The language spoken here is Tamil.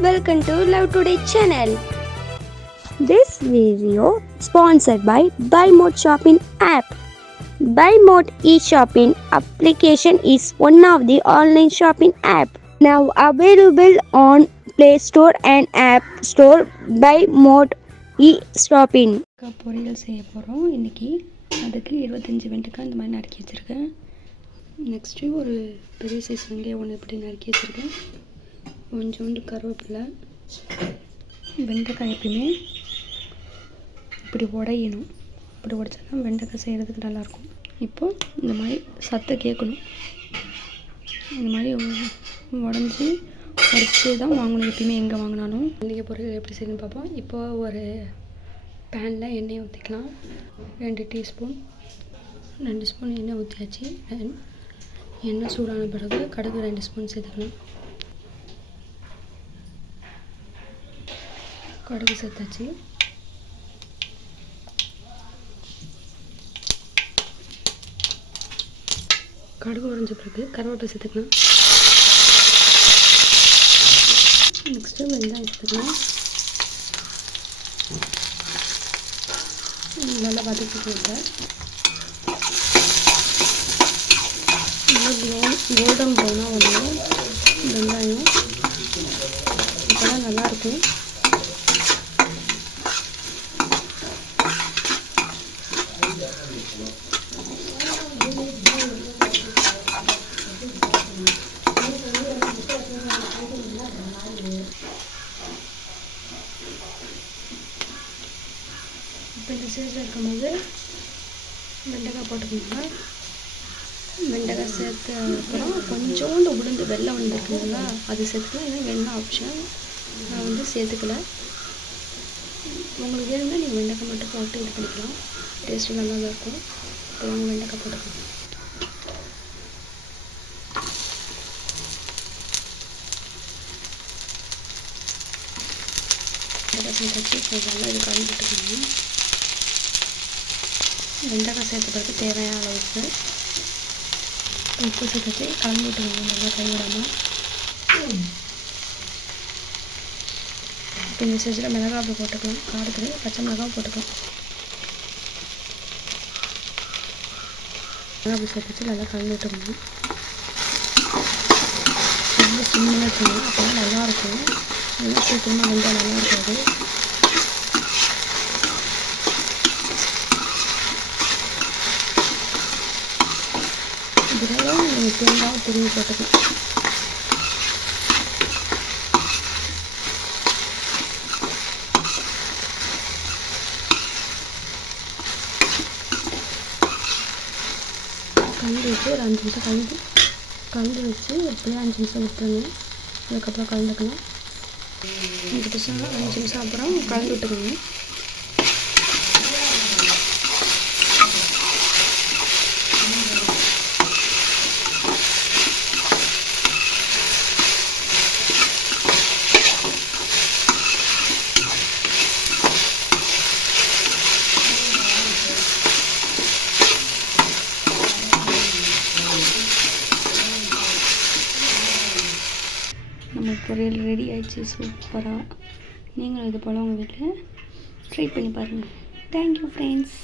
welcome to Love Today channel. This video sponsored by Buy Mode Shopping app. Buy Mode e-shopping application is one of the online shopping app now available on Play Store and App Store. Buy Mode e-shopping. பொரியல் செய்ய போகிறோம் இன்றைக்கி அதுக்கு இருபத்தஞ்சி வெண்டைக்காய் இந்த மாதிரி நறுக்கி வச்சுருக்கேன் நெக்ஸ்ட்டு ஒரு பெரிய சைஸ் வெங்காயம் ஒன்று இப்படி நறுக்கி வச்சுருக்கேன் கொஞ்சோண்டு கருவேப்பிலை வெண்டைக்காய் எப்பயுமே இப்படி உடையணும். இப்படி உடைச்சா தான் வெண்டைக்காய் செய்கிறதுக்கு நல்லாயிருக்கும். இப்போது இந்த மாதிரி சத்தை கேட்கணும். இந்த மாதிரி உடஞ்சி உடச்சி தான் வாங்கணும். எப்பயுமே எங்கே வாங்கினாலும். மல்லிகை பொருள் எப்படி செய்யணும்னு பார்ப்போம். இப்போ ஒரு பேனில் எண்ணெயை ஊற்றிக்கலாம். ரெண்டு டீஸ்பூன் ரெண்டு ஸ்பூன் எண்ணெய் ஊற்றியாச்சு எண்ணெய் சூடான பிறகு கடுகு ரெண்டு ஸ்பூன் சேர்த்துக்கலாம். கடுகு சேர்த்தாச்சு. கடுகு உறைஞ்ச பிறகு கருவேப்பிலை சேர்த்துக்கலாம். நெக்ஸ்ட்டு வெங்காயம் சேர்த்துக்கலாம். நல்லா வதக்கிக்கோங்க நல்லா கோல்டன் ப்ரௌனாக வரணும் வெங்காயம். இப்போ தான் நல்லாயிருக்கும் இப்போ இந்த சைஸில் இருக்கும்போது வெண்டைக்காய் போட்டுக்கோங்க வெண்டைக்காய் சேர்த்த அப்புறம் கொஞ்சோண்டு உளுந்து வெள்ளை உளுந்து இருக்குங்களா அது சேர்த்துக்கலாம் ஏன்னா வேணும்னா ஆப்ஷன் நான் வந்து சேர்த்துக்கல. உங்களுக்கு வேணும்னா நீங்கள் வெண்டைக்காய் மட்டும் போட்டு இது பண்ணிக்கலாம். டேஸ்ட்டு நல்லா தான் இருக்கும். இப்போ நாங்கள் வெண்டைக்காய் போட்டுக்கலாம். வெண்டைக்காய் சேர்த்தாச்சு. இப்போ நல்லா இது கலந்து வெண்டைக்காய் சேர்த்த பிறகு தேவையான அளவுக்கு உப்பு சேர்த்துட்டு கலந்து விட்டுக்கணும் நல்லா கைவிடாமல் இப்போ இந்த ஸ்டேஜில் மிளகாய் போட்டுக்கலாம் காரத்துக்கு பச்சை மிளகாய் போட்டுக்கலாம் மிளகாய் சேர்த்துச்சு நல்லா கலந்து விட்டுக்கணும் ரொம்ப சிம்மில் வச்சுக்கணும் அப்போ தான் நல்லாயிருக்கும் நல்லா சீக்கிரமாக வெந்தால் நல்லா இருக்காது. இதில் நீங்கள் தேங்காய் திரும்பி போட்டுக்கலாம் கலந்து வச்சு ஒரு அஞ்சு நிமிஷம் கலந்து கலந்து வச்சு அப்படியே அஞ்சு நிமிஷம் விட்டுருங்க. அதுக்கப்புறம் கலந்துக்கலாம் அஞ்சு நிமிஷம் அஞ்சு நிமிஷம் அப்புறம் கலந்து விட்டுக்கணும் நம்ம பொரியல் ரெடி ஆயிடுச்சு சூப்பராக நீங்களும் இது போல் உங்கள் வீட்டில் ட்ரை பண்ணி பாருங்கள் தேங்க்யூ ஃப்ரெண்ட்ஸ்